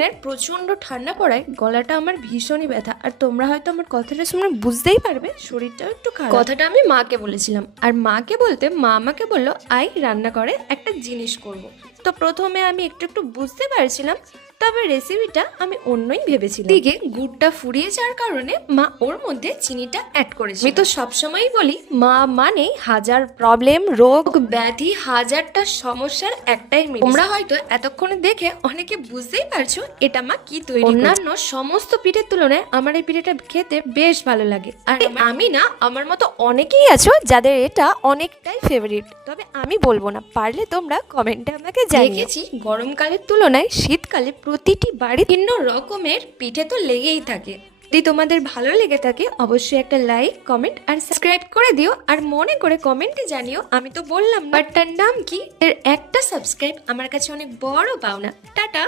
দিনের প্রচণ্ড ঠান্ডা পড়ায় গলাটা আমার ভীষণই ব্যথা। আর তোমরা হয়তো আমার কথাটা শুনে বুঝতেই পারবে শরীরটাও একটু খারাপ। কথাটা আমি মাকে বলেছিলাম, আর মাকে বলতে মা আমাকে বললো আই রান্না করে একটা জিনিস করব। তো প্রথমে আমি একটু একটু বুঝতে পারছিলাম, তবে রেসিপিটা আমি অন্যই ভেবেছিলাম। দিকে গুড়টা ফুরিয়ে যাওয়ার কারণে মা ওর মধ্যে চিনিটা অ্যাড করেছে। আমি তো সবসময়ই বলি মা মানে হাজার প্রবলেম, রোগ ব্যাধি, হাজারটা সমস্যার একটাই মেডিসিন। তোমরা হয়তো এতক্ষণে দেখে অনেকে বুঝতেই পারছো এটা মা কি তৈরি। অন্যান্য সমস্ত পিঠের তুলনায় আমার এই পিঠেটা খেতে বেশ ভালো লাগে। আর আমি না, আমার মতো অনেকেই আছো যাদের এটা অনেকটাই ফেভারিট। তবে আমি বলবো না, পারলে তোমরা কমেন্টে আমাকে জানিয়েছি। গরমকালের তুলনায় শীতকালে প্রতিটি বাড়ি ভিন্ন রকমের পিঠে তো লেগেই থাকে। যদি তোমাদের ভালো লেগে থাকে অবশ্যই একটা লাইক, কমেন্ট আর সাবস্ক্রাইব করে দিও। আর মনে করে কমেন্টে জানিও, আমি তো বললাম বাটটার নাম কি, এর একটা সাবস্ক্রাইব আমার কাছে অনেক বড় পাওনা। টাটা।